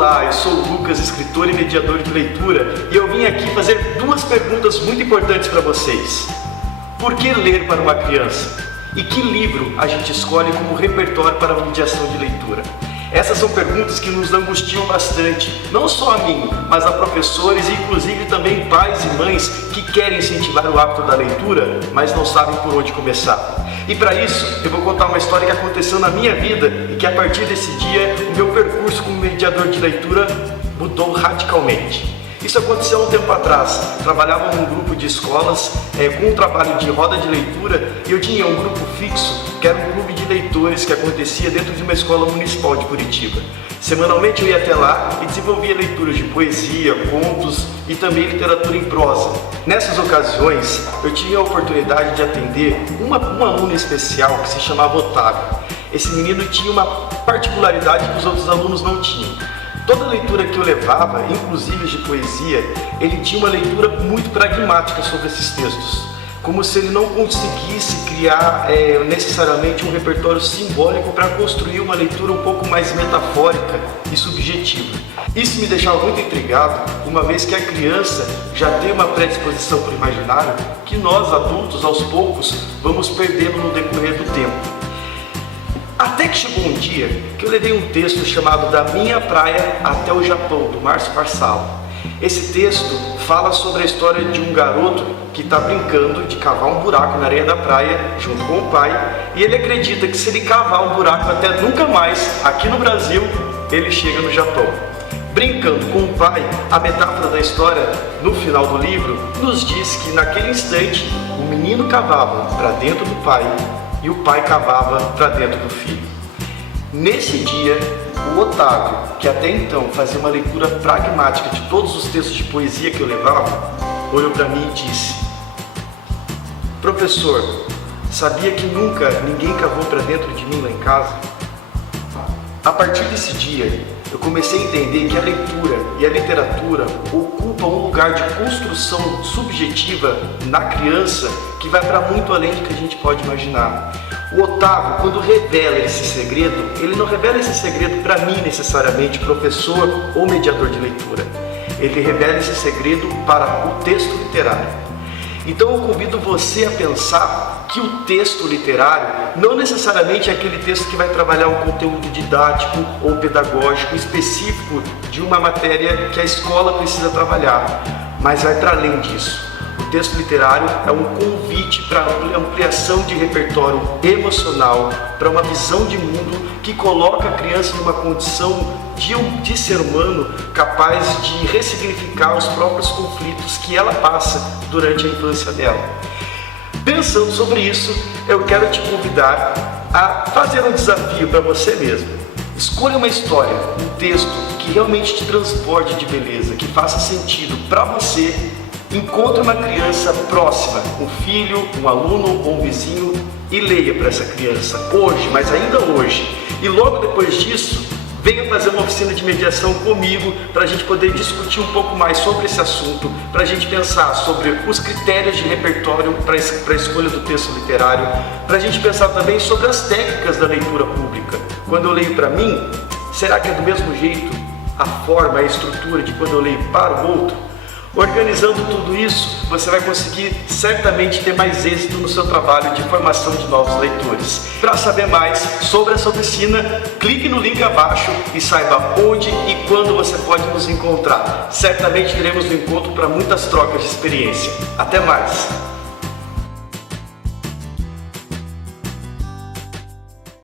Olá, eu sou o Lucas, escritor e mediador de leitura, e eu vim aqui fazer duas perguntas muito importantes para vocês. Por que ler para uma criança? E que livro a gente escolhe como repertório para a mediação de leitura? Essas são perguntas que nos angustiam bastante, não só a mim, mas a professores e inclusive também pais e mães que querem incentivar o hábito da leitura, mas não sabem por onde começar. E para isso, eu vou contar uma história que aconteceu na minha vida e que a partir desse dia, o meu percurso como mediador de leitura mudou radicalmente. Isso aconteceu há um tempo atrás. Trabalhava num grupo de escolas com um trabalho de roda de leitura e eu tinha um grupo fixo, que era um clube de leitores que acontecia dentro de uma escola municipal de Curitiba. Semanalmente eu ia até lá e desenvolvia leituras de poesia, contos e também literatura em prosa. Nessas ocasiões, eu tinha a oportunidade de atender um aluno especial que se chamava Otávio. Esse menino tinha uma particularidade que os outros alunos não tinham. Toda leitura que eu levava, inclusive de poesia, ele tinha uma leitura muito pragmática sobre esses textos, como se ele não conseguisse criar necessariamente um repertório simbólico para construir uma leitura um pouco mais metafórica e subjetiva. Isso me deixava muito intrigado, uma vez que a criança já tem uma predisposição para o imaginário que nós, adultos, aos poucos, vamos perdendo no decorrer do tempo. Até que chegou um dia que eu levei um texto chamado Da Minha Praia até o Japão, do Márcio Farsala. Esse texto fala sobre a história de um garoto que está brincando de cavar um buraco na areia da praia junto com o pai, e ele acredita que se ele cavar um buraco até nunca mais, aqui no Brasil, ele chega no Japão. Brincando com o pai, a metáfora da história, no final do livro, nos diz que naquele instante o menino cavava para dentro do pai e o pai cavava para dentro do filho. Nesse dia, o Otávio, que até então fazia uma leitura pragmática de todos os textos de poesia que eu levava, olhou para mim e disse: "Professor, sabia que nunca ninguém cavou para dentro de mim lá em casa?" A partir desse dia, eu comecei a entender que a leitura e a literatura ocupam um lugar de construção subjetiva na criança que vai para muito além do que a gente pode imaginar. O Otávio, quando revela esse segredo, ele não revela esse segredo para mim necessariamente, professor ou mediador de leitura. Ele revela esse segredo para o texto literário. Então eu convido você a pensar que o texto literário não necessariamente é aquele texto que vai trabalhar um conteúdo didático ou pedagógico específico de uma matéria que a escola precisa trabalhar, mas vai para além disso. O texto literário é um convite para ampliação de repertório emocional, para uma visão de mundo que coloca a criança numa condição de ser humano capaz de ressignificar os próprios conflitos que ela passa durante a infância dela. Pensando sobre isso, eu quero te convidar a fazer um desafio para você mesmo. Escolha uma história, um texto que realmente te transporte de beleza, que faça sentido para você. Encontre uma criança próxima, um filho, um aluno ou um vizinho, e leia para essa criança hoje, mas ainda hoje. E logo depois disso, venha fazer uma oficina de mediação comigo para a gente poder discutir um pouco mais sobre esse assunto, para a gente pensar sobre os critérios de repertório para a escolha do texto literário, para a gente pensar também sobre as técnicas da leitura pública. Quando eu leio para mim, será que é do mesmo jeito a forma, a estrutura de quando eu leio para o outro? Organizando tudo isso, você vai conseguir certamente ter mais êxito no seu trabalho de formação de novos leitores. Para saber mais sobre essa oficina, clique no link abaixo e saiba onde e quando você pode nos encontrar. Certamente teremos um encontro para muitas trocas de experiência. Até mais!